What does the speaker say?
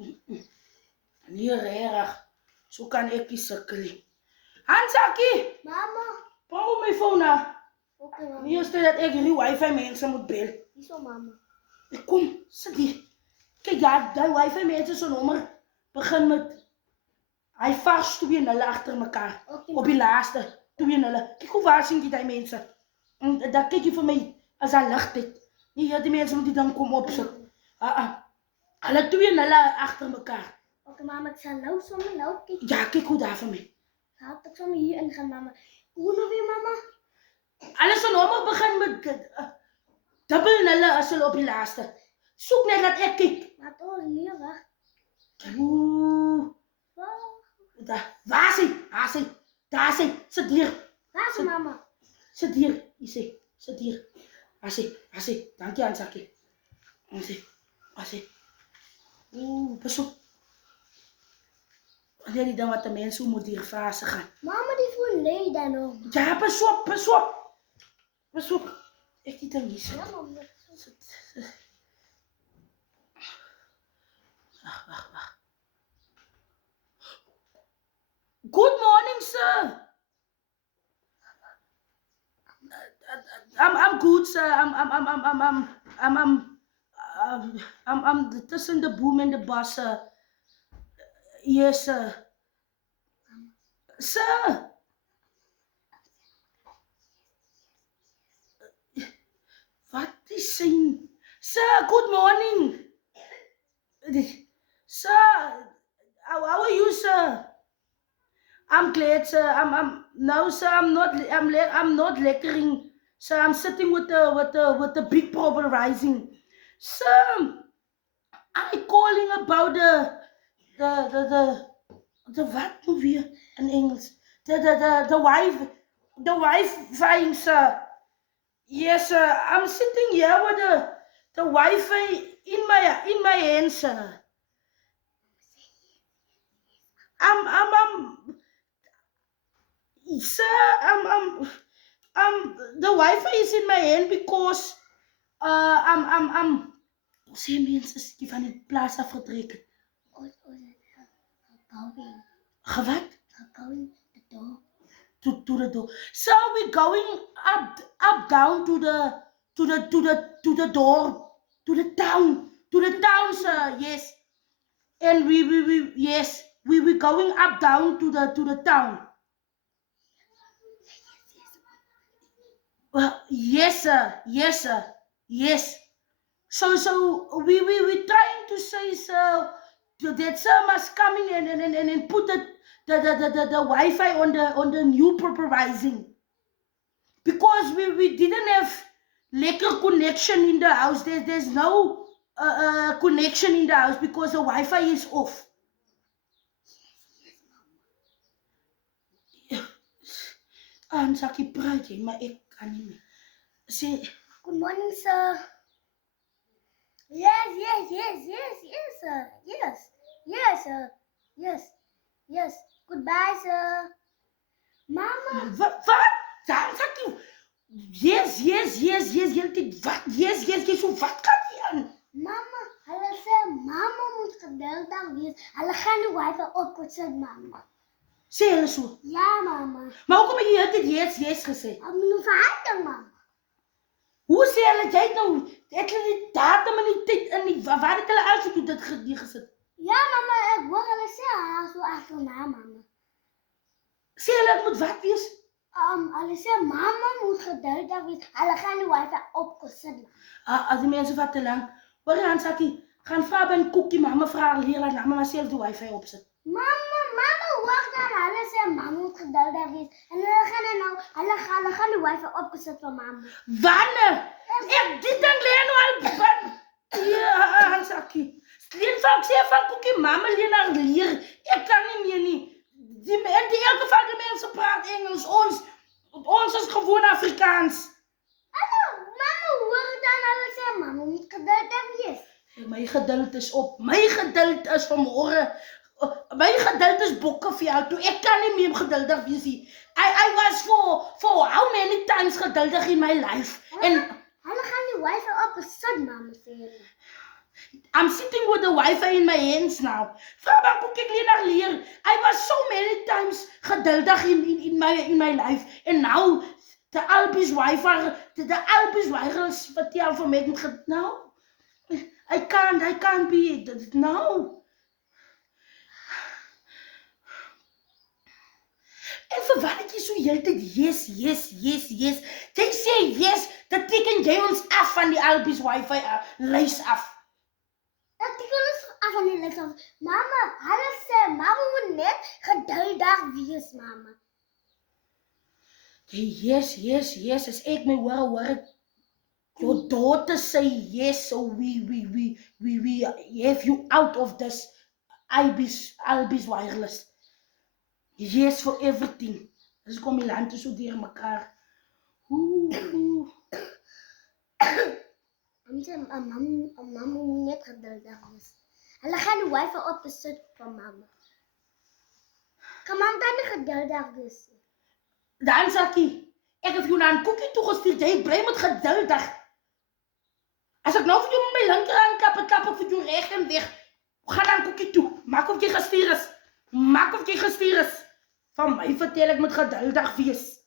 Nee, regtig. So kan ek nie sukkel nie. Hansakkie, Mama. bring my phone na. Okay, mama. Nie is dit dat ek hierdie wifi mense moet bel. Hierso, mama. Kom, sit hier. Kyk, die wifi mense se nommer begin met hy vars 2-0 agter mekaar. Okay, Op die laaste 2-0. Kyk hoe waar sien jy die mense? En dan kyk jy vir my as hy lig het. Nie die mense moet die dan kom opsit. Hulle 2-0 agter mekaar. Okay, mama, ek sal nou sommer nou kyk. Ja, kyk hoe daar vir my. Laat ek sommer hier ingaan, mama. Hoe nou weer, mama? Alles se nommer begin met dubbel nulle as hulle op die laaste. Soek net dat ek kyk. Wat ons nee, wag. Ooh, waar is hy? Daar is hy. Daar is hy. Sit hier. Waar is mama? Sit hier. Hier sê. Sit hier. Waar is hy? Waar is hy? Dankie Hansakkie. Waar is hy? Waar is hy? Ooh, pas op. Wanneer die ding wat die mens moet hier fase gaan. Mama, die voel lê dan nog. Ja, pas op, pas op. Pas op. Ek die ding hier sit. Ja, mama. Sit. Wag. Good morning, sir. I'm good, sir. I'm tussen de boom en de bas, sir. Yes, sir. Sir. What is saying? Sir, good morning. Sir, how are you, sir? I'm glad, sir. No, sir. I'm not lekkering. Sir, I'm sitting with the big problem rising. Sir, I'm calling about the what movie in English? The Wi-Fi, sir. Yes, sir. I'm sitting here with the Wi-Fi in my hand, sir. Sir, the Wi-Fi is in my hand because sê mense is die van die plaas af vertrek. Gewat? To the door. So we're going up down to the door, to the town, sir. Yes. And we were going up down to the town. Yes, sir. Yes. So we trying to say, sir, that sir must come in and put the Wi-Fi on the new proper-rising. Because we didn't have lekker connection in the house. There's no connection in the house because the Wi-Fi is off. Hansakkie, praat jy, maar ek kan nie meer. Sê, good morning, sir. Yes, sir. Yes, sir. Yes. Goodbye, sir. Mama. Wat? Hansakkie? Yes. Wat? Yes. So wat kan jy aan? Mama, hulle sê mama moet geduldig wees. Hulle gaan die Wi-Fi opsit, mama. Sê hulle so? Ja, mama. Maar hoekom het jy dit yes gesê? Ek moet nou verhandel, mama. Hoe sê hulle jy nou? Het hulle die datum en die tyd in die waar het hulle alles op dit gesit? Ja, mama, ek hoor hulle sê so agterna, mama. Sê hulle ek moet wat wees? Hulle sê mama moet geduldig wees. Hulle gaan die Wi-Fi opsit. As die mense vat te lang. Hoor Hansakkie, gaan vra by 'n koekie, mamma vra hier dat mamma self die Wi-Fi opsit. Mama, hoor dan, hulle sê mama moet geduldig wees. En hulle gaan die Wi-Fi opsit vir mama. Wanneer? Ek dit dan leer nou al. Ja, Hansakkie. Leen van koekie, mamma leer. Ek kan nie meer nie. In elk geval die mense praat Engels. Ons is gewoon Afrikaans. Hallo, mama, hoor dan, hulle sê mama moet geduldig wees. My geduld is op. My geduld is vanmôre. My geduld is bokke vir jou toe. Ek kan nie meer geduldig wees nie. I was for how many times geduldig in my life. En hulle gaan die Wi-Fi opsit, mama sê hulle. I'm sitting with the Wi-Fi in my hands now. Vrouw bang koek ek leer. I was so many times geduldig in my life. And now the Albies Wi-Fi, the Albies Wi-Fi vertel vir my met nou. I can't be no. En vir wat het jy so heeltyd yes. Jy sê yes, dat teken jy ons af van die Albies Wi-Fi lys af. Dat teken ons af van die lys af. Mama, hulle sê, mama moet net geduldig wees, mama. Yes, as ek my hoor your daughter say yes, so we have you out of this Albies wireless. Yes for everything. Dis kom die land so deur mekaar. Mama moet net geduldig wees. Hulle gaan die wifi opgesit van mama. Kan mama dan nie geduldig wees? Dan Sakkie, ek het jou na 'n koekie toegestuur, jy bly met geduldig. As ek nou vir jou met my linkerhand kap ek vir jou reg en weg. Gaan dan koekie toe. Maak of jy gestuur is. Van my vertel ek moet geduldig wees.